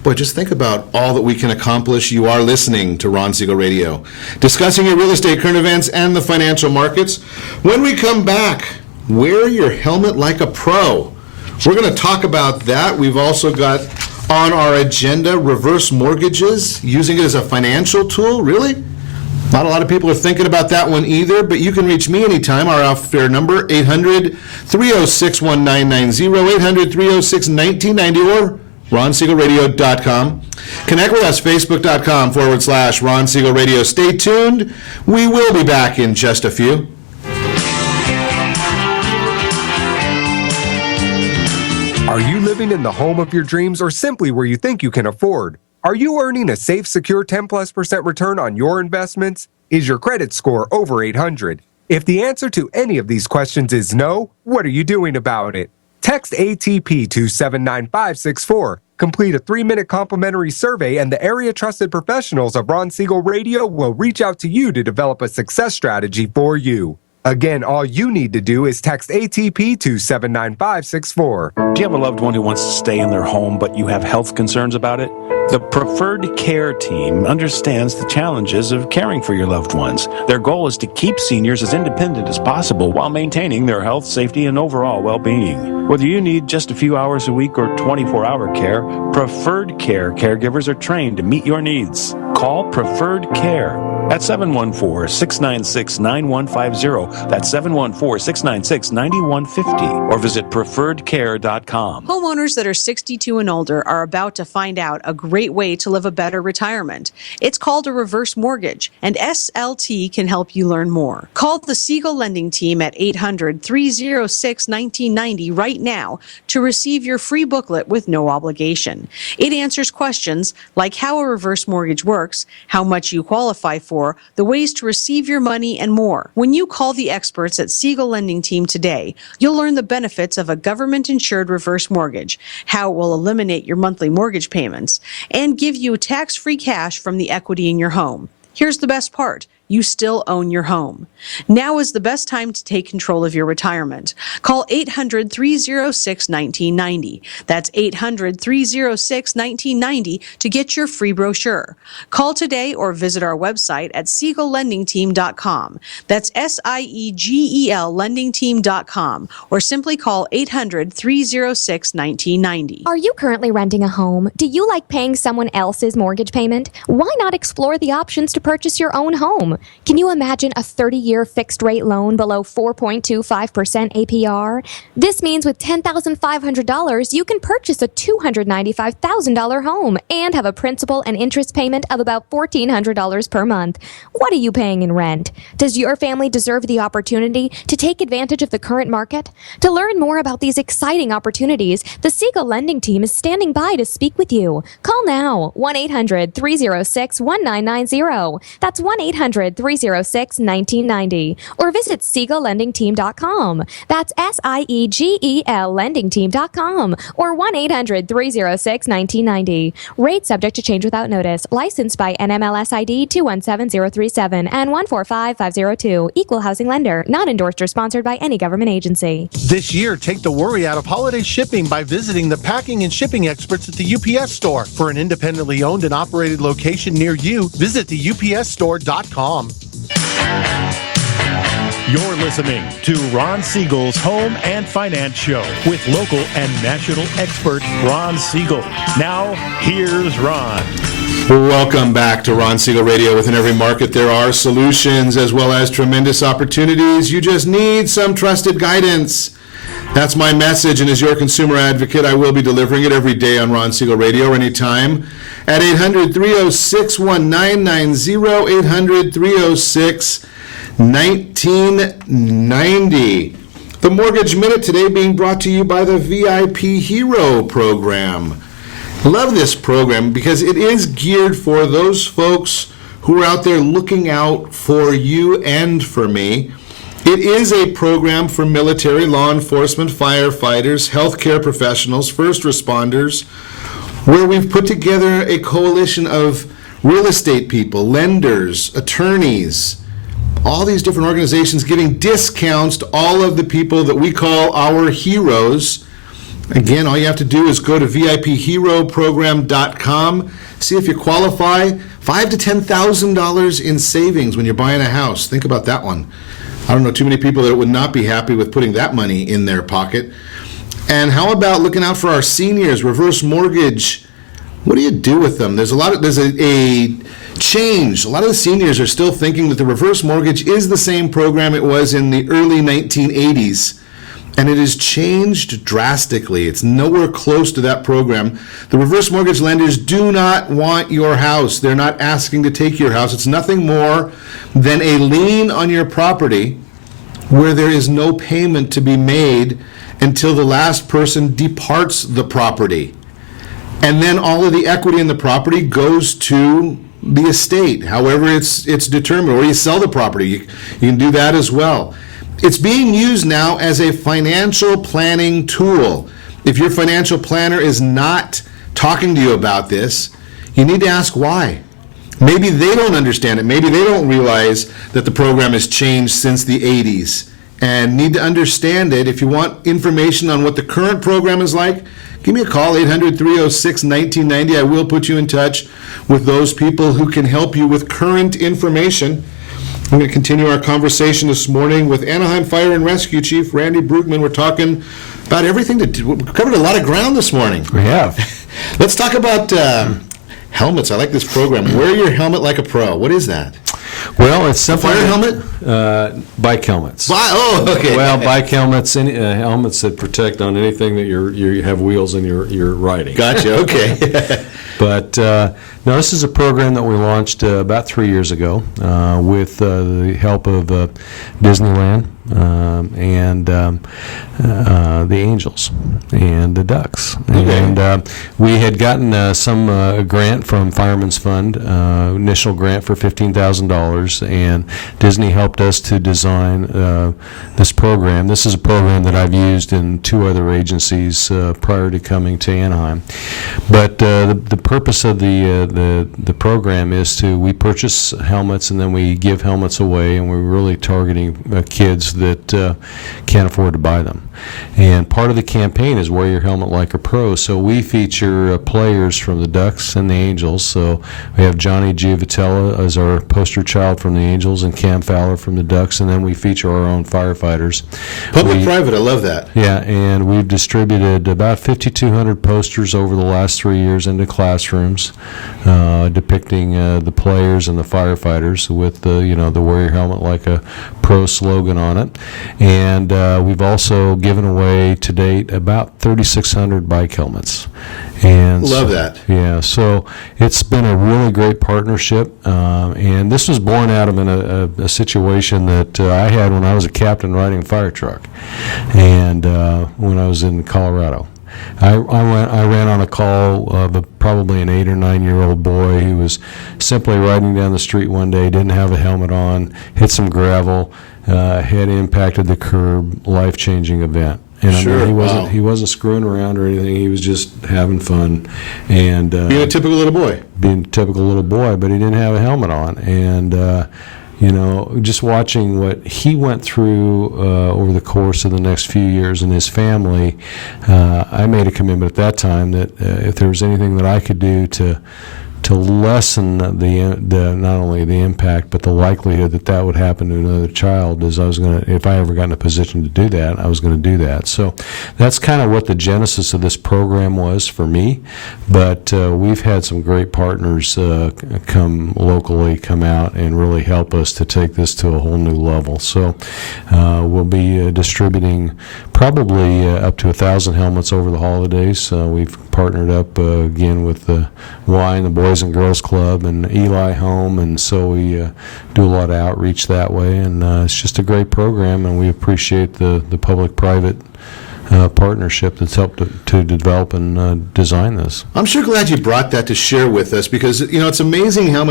boy, just think about all that we can accomplish. You are listening to Ron Siegel Radio, discussing your real estate, current events, and the financial markets. When we come back, wear your helmet like a pro. We're going to talk about that. We've also got on our agenda reverse mortgages, using it as a financial tool. Really? Not a lot of people are thinking about that one either, but you can reach me anytime. Our off-air number, 800-306-1990, 800-306-1990, or RonSiegelRadio.com. Connect with us, Facebook.com/Ron Siegel Radio. Stay tuned. We will be back in just a few. Are you living in the home of your dreams or simply where you think you can afford? Are you earning a safe, secure 10+% return on your investments? Is your credit score over 800? If the answer to any of these questions is no, what are you doing about it? Text ATP to 79564. Complete a 3-minute complimentary survey and the area trusted professionals of Ron Siegel Radio will reach out to you to develop a success strategy for you. Again, all you need to do is text ATP to 79564. Do you have a loved one who wants to stay in their home but you have health concerns about it? The Preferred Care team understands the challenges of caring for your loved ones. Their goal is to keep seniors as independent as possible while maintaining their health, safety, and overall well-being. Whether you need just a few hours a week or 24-hour care, Preferred Care caregivers are trained to meet your needs. Call Preferred Care at 714-696-9150. That's 714-696-9150. Or visit preferredcare.com. Homeowners that are 62 and older are about to find out a great way to live a better retirement. It's called a reverse mortgage, and SLT can help you learn more. Call the Siegel Lending Team at 800-306-1990 right now to receive your free booklet with no obligation. It answers questions like how a reverse mortgage works, how much you qualify for, the ways to receive your money, and more. When you call the experts at Siegel Lending Team today, you'll learn the benefits of a government-insured reverse mortgage, how it will eliminate your monthly mortgage payments, and give you tax-free cash from the equity in your home. Here's the best part. You still own your home. Now is the best time to take control of your retirement. Call 800-306-1990. That's 800-306-1990 to get your free brochure. Call today or visit our website at SiegelLendingTeam.com. That's SIEGEL LendingTeam.com, or simply call 800-306-1990. Are you currently renting a home? Do you like paying someone else's mortgage payment? Why not explore the options to purchase your own home? Can you imagine a 30-year fixed-rate loan below 4.25% APR? This means with $10,500, you can purchase a $295,000 home and have a principal and interest payment of about $1,400 per month. What are you paying in rent? Does your family deserve the opportunity to take advantage of the current market? To learn more about these exciting opportunities, the Siegel Lending Team is standing by to speak with you. Call now, 1-800-306-1990. That's 1-800-306-1990. Or visit SiegelLendingTeam.com. That's SIEGEL LendingTeam.com. Or 1-800-306-1990. Rate subject to change without notice. Licensed by NMLS ID 217037 and 145502. Equal housing lender. Not endorsed or sponsored by any government agency. This year, take the worry out of holiday shipping by visiting the packing and shipping experts at the UPS Store. For an independently owned and operated location near you, visit theupsstore.com. ron.com. You're listening to Ron Siegel's Home and Finance Show with local and national expert Ron Siegel. Now, here's Ron. Welcome back to Ron Siegel Radio. Within every market, there are solutions as well as tremendous opportunities. You just need some trusted guidance. That's my message, and as your consumer advocate, I will be delivering it every day on Ron Siegel Radio or anytime at 800-306-1990, 800-306-1990. The Mortgage Minute today being brought to you by the VIP Hero program. Love this program because it is geared for those folks who are out there looking out for you and for me. It is a program for military, law enforcement, firefighters, healthcare professionals, first responders, where we've put together a coalition of real estate people, lenders, attorneys, all these different organizations giving discounts to all of the people that we call our heroes. Again, all you have to do is go to VIPHeroProgram.com, see if you qualify. $5,000 to $10,000 in savings when you're buying a house. Think about that one. I don't know too many people that would not be happy with putting that money in their pocket. And how about looking out for our seniors, reverse mortgage? What do you do with them? There's a change. A lot of the seniors are still thinking that the reverse mortgage is the same program it was in the early 1980s. And it has changed drastically. It's nowhere close to that program. The reverse mortgage lenders do not want your house. They're not asking to take your house. It's nothing more than a lien on your property where there is no payment to be made until the last person departs the property. And then all of the equity in the property goes to the estate, however it's determined, or you sell the property. You can do that as well. It's being used now as a financial planning tool. If your financial planner is not talking to you about this, you need to ask why. Maybe they don't understand it. Maybe they don't realize that the program has changed since the 80s and need to understand it. If you want information on what the current program is like, give me a call, 800-306-1990. I will put you in touch with those people who can help you with current information. I'm going to continue our conversation this morning with Anaheim Fire and Rescue Chief Randy Bruegman. We're talking about everything. We've covered a lot of ground this morning. We have. Let's talk about helmets. I like this program. Wear your helmet like a pro. What is that? Well, it's simple. Fire helmet? Bike helmets. Okay. Well, bike helmets, helmets that protect on anything that you have wheels and you're riding. Gotcha. Okay. But no, this is a program that we launched about 3 years ago with the help of Disneyland and the Angels and the Ducks. Okay. And we had gotten some grant from Fireman's Fund, initial grant for $15,000, and Disney helped us to design this program. This is a program that I've used in 2 other agencies prior to coming to Anaheim. But the purpose of the program is we purchase helmets and then we give helmets away, and we're really targeting kids that can't afford to buy them. And part of the campaign is wear your helmet like a pro. So we feature players from the Ducks and the Angels. So we have Johnny Giovitella as our poster child from the Angels and Cam Fowler from the Ducks, and then we feature our own firefighters. Public-private, I love that. Yeah, and we've distributed about 5,200 posters over the last 3 years into classrooms depicting the players and the firefighters with the wear your helmet like a pro slogan on it. And we've also given away to date about 3,600 bike helmets. And love that. Yeah, so it's been a really great partnership, and this was born out of a situation that I had when I was a captain riding a fire truck, and when I was in Colorado. I ran on a call of probably an 8 or 9 year old boy who was simply riding down the street one day, didn't have a helmet on, hit some gravel, had impacted the curb, life-changing event. And sure, I mean, he wasn't screwing around or anything. He was just having fun and being a typical little boy. But he didn't have a helmet on, and just watching what he went through over the course of the next few years and his family, I made a commitment at that time that if there was anything that I could do to lessen the not only the impact but the likelihood that would happen to another child, is if I ever got in a position to do that, I was going to do that. So that's kind of what the genesis of this program was for me. But we've had some great partners come out and really help us to take this to a whole new level. So we'll be distributing probably up to 1,000 helmets over the holidays. We've partnered up again with the Y and the Boys and Girls Club and Eli Home, and so we do a lot of outreach that way, and it's just a great program, and we appreciate the public-private partnership that's helped to develop and design this. I'm sure glad you brought that to share with us, because it's amazing how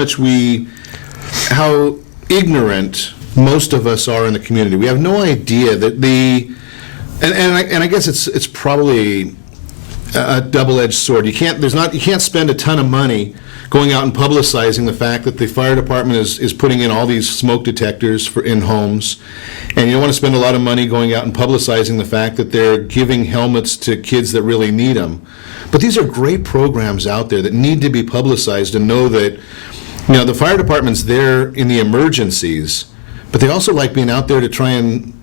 ignorant most of us are in the community. We have no idea that I guess it's probably a double-edged sword. You can't spend a ton of money going out and publicizing the fact that the fire department is putting in all these smoke detectors in homes, and you don't want to spend a lot of money going out and publicizing the fact that they're giving helmets to kids that really need them. But these are great programs out there that need to be publicized, and know that the fire department's there in the emergencies, but they also like being out there to try and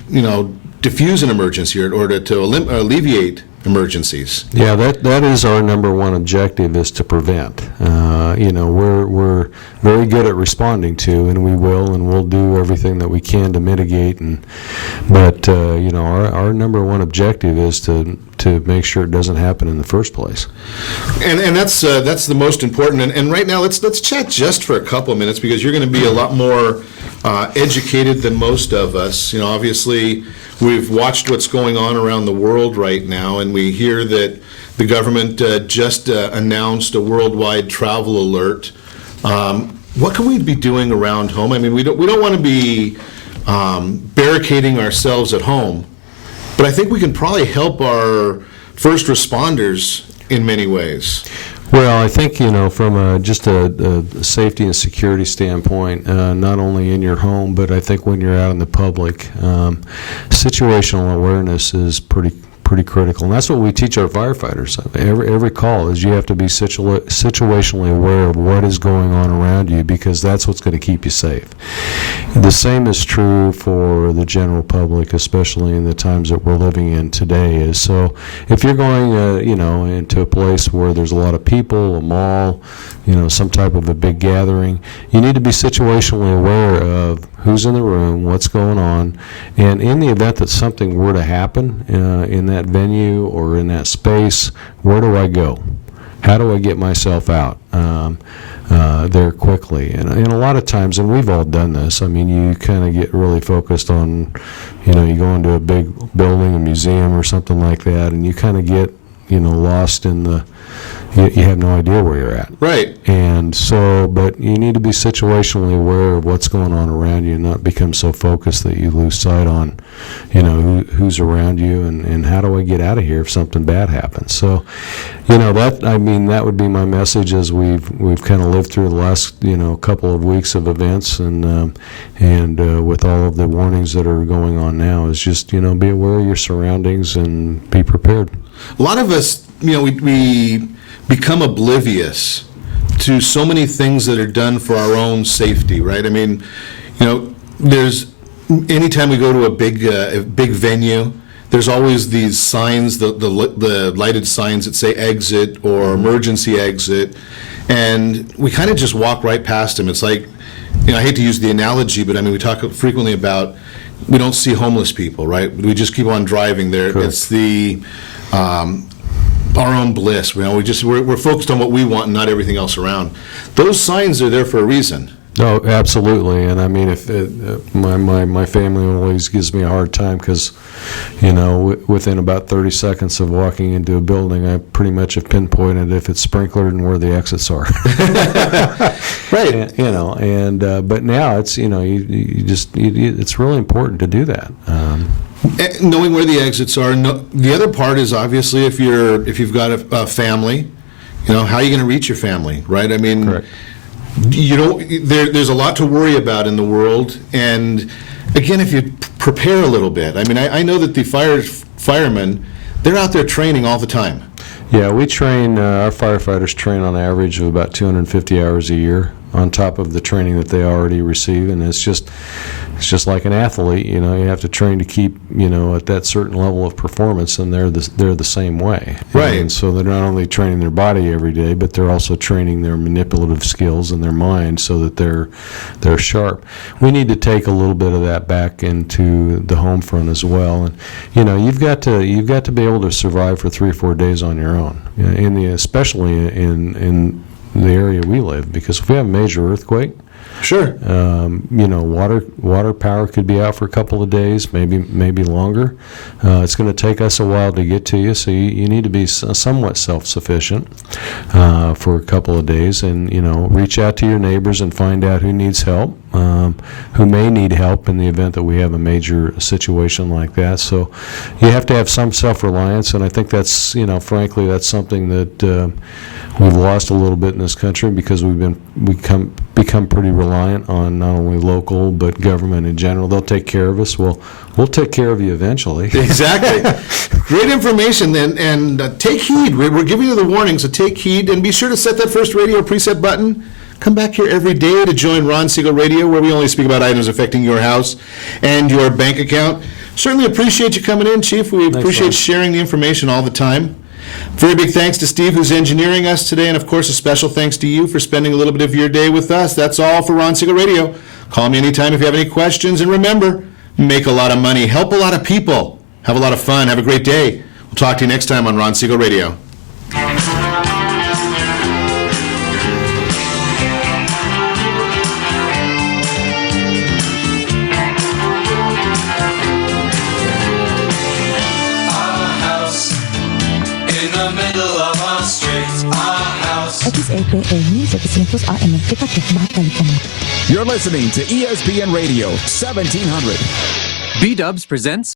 diffuse an emergency or to alleviate emergencies. Yeah, that is our number one objective, is to prevent. We're very good at responding to, and we'll do everything that we can to mitigate. But our number one objective is to make sure it doesn't happen in the first place. And that's the most important. And right now, let's chat just for a couple of minutes, because you're going to be a lot more educated than most of us. Obviously, we've watched what's going on around the world right now, and we hear that the government just announced a worldwide travel alert. What can we be doing around home? I mean, we don't want to be barricading ourselves at home, but I think we can probably help our first responders in many ways. Well, I think, from just a safety and security standpoint, not only in your home, but I think when you're out in the public, situational awareness is pretty critical, and that's what we teach our firefighters. Every call is you have to be situationally aware of what is going on around you, because that's what's going to keep you safe. The same is true for the general public, especially in the times that we're living in today. So if you're going into a place where there's a lot of people, a mall, some type of a big gathering, you need to be situationally aware of who's in the room, what's going on, and in the event that something were to happen in that venue or in that space, where do I go? How do I get myself out there quickly? And a lot of times, and we've all done this, I mean, you kind of get really focused on, you go into a big building, a museum or something like that, and you kind of get, lost in the, you have no idea where you're at. Right. And so, but you need to be situationally aware of what's going on around you, and not become so focused that you lose sight on, who's around you, and how do I get out of here if something bad happens. So, that would be my message as we've kind of lived through the last, couple of weeks of events, and with all of the warnings that are going on now, is just, be aware of your surroundings and be prepared. A lot of us, we become oblivious to so many things that are done for our own safety, right? I mean, there's, anytime we go to a big venue, there's always these signs, the lighted signs that say exit or emergency exit, and we kind of just walk right past them. It's like, I hate to use the analogy, but I mean, we talk frequently about, we don't see homeless people, right? We just keep on driving there. Correct. It's the our own bliss. We're focused on what we want and not everything else around. Those signs are there for a reason. No, absolutely. And I mean, if my family always gives me a hard time because, within about 30 seconds of walking into a building, I pretty much have pinpointed if it's sprinklered and where the exits are. Right. But now it's, it's really important to do that. Knowing where the exits are. The other part is obviously if you've got a family, how are you going to reach your family, right? I mean, correct. There's a lot to worry about in the world, and again, if you prepare a little bit. I mean, I know that the firemen, they're out there training all the time. Yeah, we train, our firefighters train on average of about 250 hours a year on top of the training that they already receive, and it's just like an athlete, you have to train to keep, at that certain level of performance, and they're the same way. Right. And so they're not only training their body every day, but they're also training their manipulative skills and their mind so that they're sharp. We need to take a little bit of that back into the home front as well, and you've got to be able to survive for 3 or 4 days on your own, especially in the area we live, because if we have a major earthquake, sure, water power could be out for a couple of days, maybe longer. It's going to take us a while to get to you, so you need to be somewhat self-sufficient for a couple of days, and reach out to your neighbors and find out who needs help, who may need help in the event that we have a major situation like that. So you have to have some self-reliance, and I think that's frankly that's something that we've lost a little bit in this country, because we've become pretty reliant on not only local but government in general. They'll take care of us. We'll take care of you eventually. Exactly. Great information then, and take heed. We're giving you the warning, so take heed, and be sure to set that first radio preset button. Come back here every day to join Ron Siegel Radio, where we only speak about items affecting your house and your bank account. Certainly appreciate you coming in, Chief. We appreciate sharing the information all the time. Very big thanks to Steve, who's engineering us today, and of course a special thanks to you for spending a little bit of your day with us. That's all for Ron Siegel Radio. Call me anytime if you have any questions, and remember, make a lot of money, help a lot of people, have a lot of fun, have a great day. We'll talk to you next time on Ron Siegel Radio. XAPA 1700 AM Decatur, Baja California. You're listening to ESPN Radio 1700. B-Dubs presents